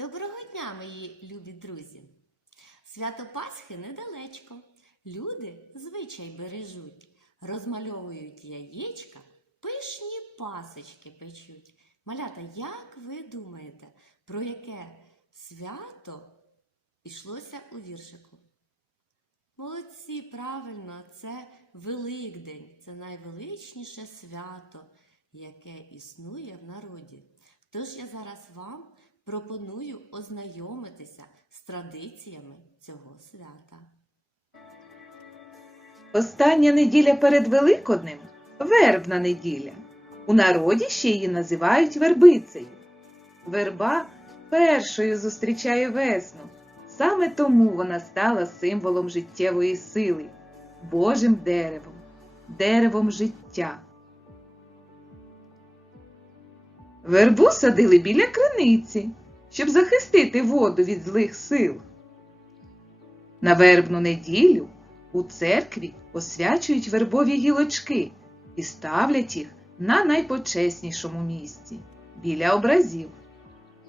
Доброго дня, мої любі друзі! Свято Пасхи недалечко. Люди звичай бережуть, розмальовують яєчка, пишні пасочки печуть. Малята, як ви думаєте, про яке свято йшлося у віршику? Молодці, правильно, це Великдень, це найвеличніше свято, яке існує в народі. Тож я зараз вам пропоную ознайомитися з традиціями цього свята. Остання неділя перед Великоднем вербна неділя. У народі ще її називають вербицею. Верба першою зустрічає весну. Саме тому вона стала символом життєвої сили, Божим деревом, деревом життя. Вербу садили біля криниці, щоб захистити воду від злих сил. На вербну неділю у церкві освячують вербові гілочки і ставлять їх на найпочеснішому місці біля образів.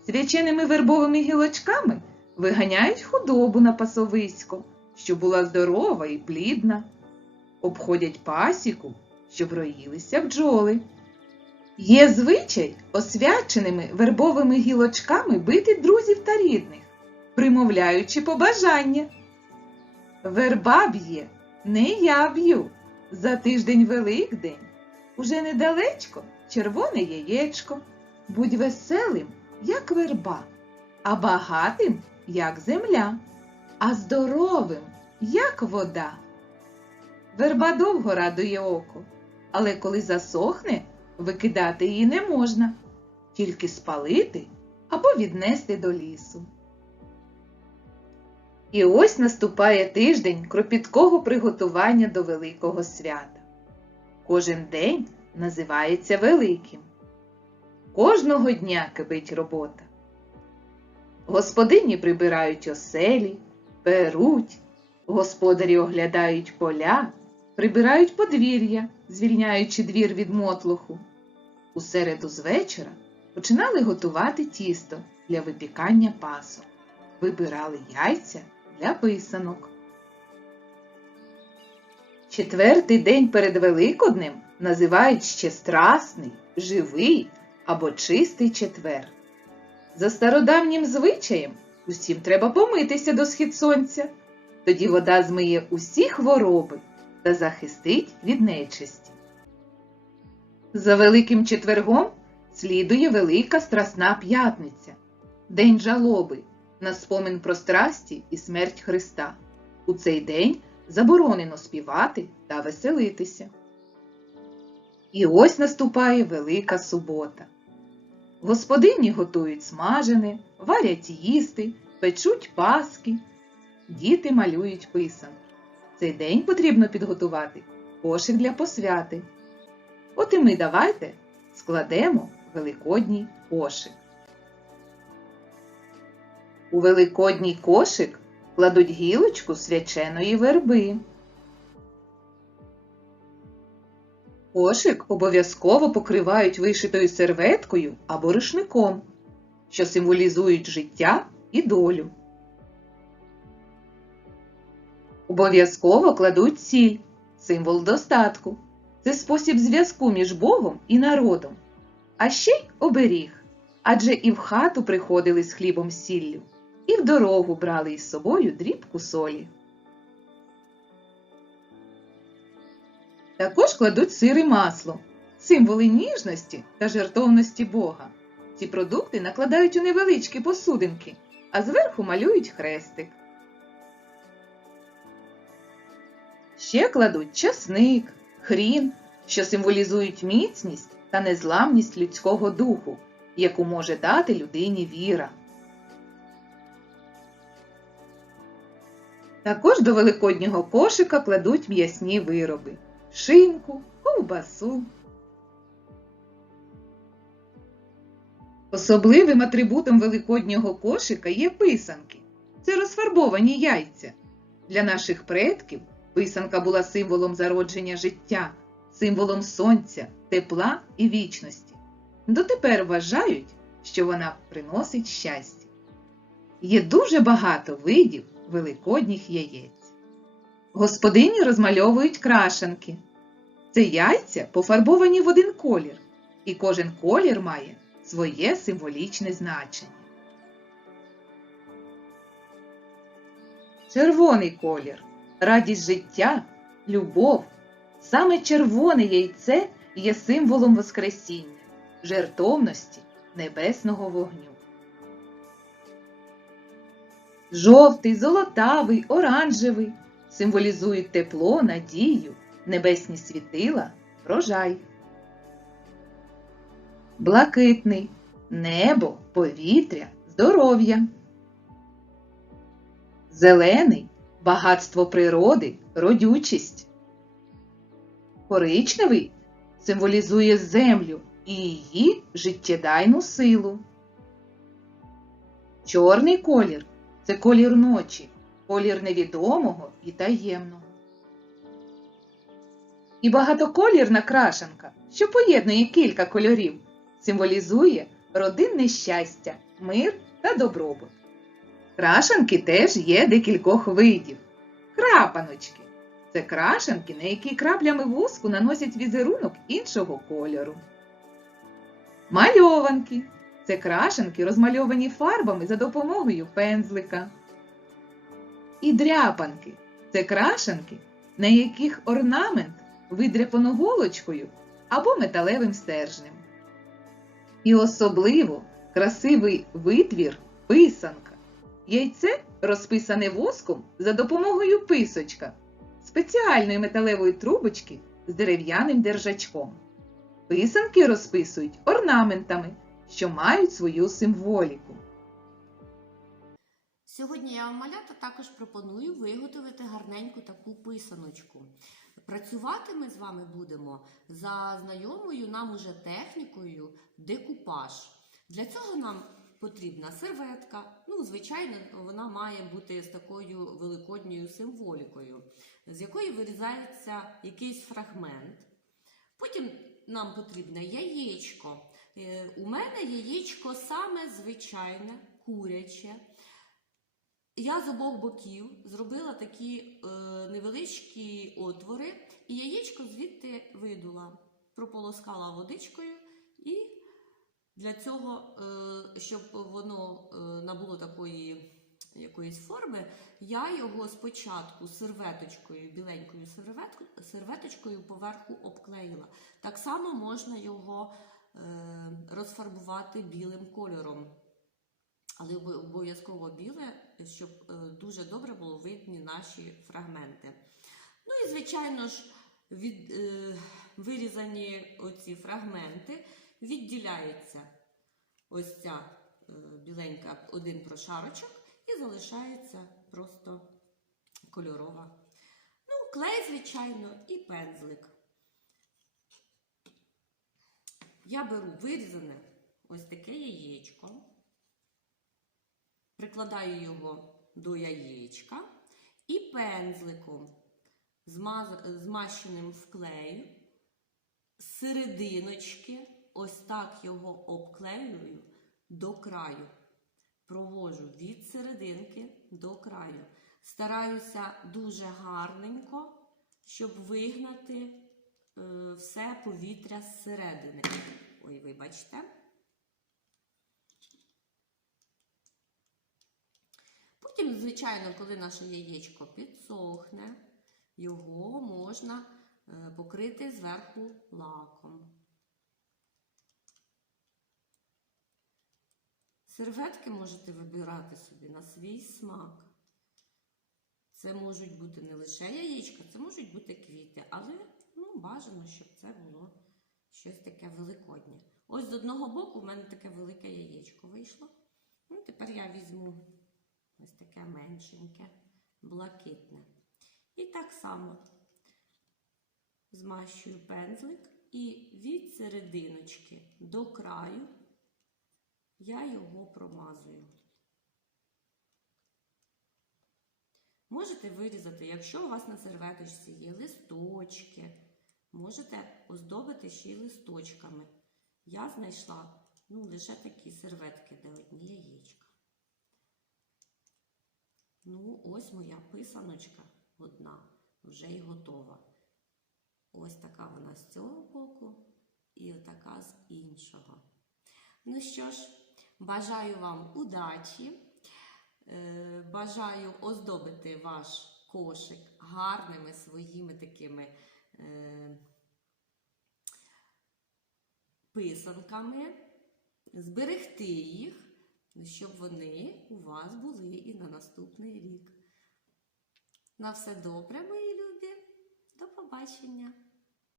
Свяченими вербовими гілочками виганяють худобу на пасовисько, що була здорова і плідна, обходять пасіку, щоб роїлися бджоли. Є звичай освяченими вербовими гілочками бити друзів та рідних, примовляючи побажання. Верба б'є, не я б'ю. За тиждень Великдень. Уже недалечко червоне яєчко. Будь веселим, як верба, а багатим, як земля, а здоровим, як вода. Верба довго радує око, але коли засохне, викидати її не можна, тільки спалити або віднести до лісу. І ось наступає тиждень кропіткого приготування до Великого свята. Кожен день називається Великим. Кожного дня кипить робота. Господині прибирають оселі, перуть, господарі оглядають поля, прибирають подвір'я, звільняючи двір від мотлоху. У середу з вечора починали готувати тісто для випікання пасок, вибирали яйця для писанок. Четвертий день перед Великоднем називають ще страсний, живий або чистий четвер. За стародавнім звичаєм усім треба помитися до схід сонця. Тоді вода змиє усі хвороби та захистить від нечисті. За Великим четвергом слідує Велика Страсна П'ятниця, День жалоби на спомин про страсті і смерть Христа. У цей день заборонено співати та веселитися. І ось наступає Велика Субота. Господині готують смажене, варять їсти, печуть паски, діти малюють писанки. Цей день потрібно підготувати кошик для посвяти. От і ми давайте складемо великодній кошик. У великодній кошик кладуть гілочку свяченої верби. Кошик обов'язково покривають вишитою серветкою або рушником, що символізують життя і долю. Обов'язково кладуть сіль, символ достатку. Це спосіб зв'язку між Богом і народом. А ще й оберіг, адже і в хату приходили з хлібом сіллю, і в дорогу брали із собою дрібку солі. Також кладуть сир і масло, символи ніжності та жертовності Бога. Ці продукти накладають у невеличкі посудинки, а зверху малюють хрестик. Ще кладуть часник, хрін, що символізують міцність та незламність людського духу, яку може дати людині віра. Також до великоднього кошика кладуть м'ясні вироби шинку, ковбасу. Особливим атрибутом великоднього кошика є писанки. Це розфарбовані яйця. Для наших предків писанка була символом зародження життя, символом сонця, тепла і вічності. Дотепер вважають, що вона приносить щастя. є дуже багато видів великодніх яєць. Господині розмальовують крашенки. Це яйця пофарбовані в один колір, і кожен колір має своє символічне значення. Червоний колір радість життя, любов. Саме червоне яйце є символом Воскресіння, жертовності небесного вогню. Жовтий, золотавий, оранжевий символізують тепло, надію, небесні світила, врожай. Блакитний небо, повітря, здоров'я. Зелений багатство природи, родючість. Коричневий символізує землю і її життєдайну силу. Чорний колір це колір ночі, колір невідомого і таємного. І багатоколірна крашенка, що поєднує кілька кольорів, символізує родинне щастя, мир та добробут. Крашенки теж є декількох видів. Крапаночки це крашенки, на які краплями воску наносять візерунок іншого кольору. Мальованки це крашенки, розмальовані фарбами за допомогою пензлика. І дряпанки це крашенки, на яких орнамент видряпано голочкою або металевим стержнем. І особливо красивий витвір писанка. Яйце розписане воском за допомогою писочка, спеціальної металевої трубочки з дерев'яним держачком. Писанки розписують орнаментами, що мають свою символіку. Сьогодні я вам малята також пропоную виготовити гарненьку таку писаночку. Працювати ми з вами будемо за знайомою нам уже технікою декупаж. Для цього нам потрібна серветка. Ну, звичайно, вона має бути з такою великодньою символікою, з якої вирізається якийсь фрагмент. Потім нам потрібне яєчко. Е, У мене яєчко саме звичайне, куряче. Я з обох боків зробила такі е, невеличкі отвори, і яєчко звідти видула, прополоскала водичкою, і для цього, е, щоб воно е, набуло такої якоїсь форми, я його спочатку серветочкою, біленькою серветочкою поверху обклеїла. Так само можна його е, розфарбувати білим кольором. Але обов'язково біле, щоб дуже добре було видні наші фрагменти. Ну і, звичайно ж, від, е, вирізані оці фрагменти відділяється ось ця е, біленька один прошарочок і залишається просто кольорова. Ну, клей, звичайно, і пензлик. Я беру вирізане ось таке яєчко прикладаю його до яєчка і пензликом, змащеним в клею, серединочки, ось так його обклеюю до краю. Провожу від серединки до краю. Стараюся дуже гарненько, щоб вигнати е, все повітря зсередини. Ой, вибачте. Потім, звичайно, коли наше яєчко підсохне, його можна е, покрити зверху лаком. Серветки можете вибирати собі на свій смак. Це можуть бути не лише яєчка, це можуть бути квіти, але ну, бажано, щоб це було щось таке великоднє. Ось з одного боку в мене таке велике яєчко вийшло. Ну, тепер я візьму ось таке меншеньке, блакитне. І так само змащую пензлик і від серединочки до краю я його промазую. Можете вирізати, якщо у вас на серветочці є листочки, можете оздобити ще й листочками. Я знайшла ну, лише такі серветки, де одні яєчка. Ну, ось моя писаночка одна, вже й готова. Ось така вона з цього боку і отака з іншого. Ну що ж, бажаю вам удачі. Е, Бажаю оздобити ваш кошик гарними своїми такими е, писанками, зберегти їх, щоб вони у вас були і на наступний рік. На все добре, мої любі. До побачення!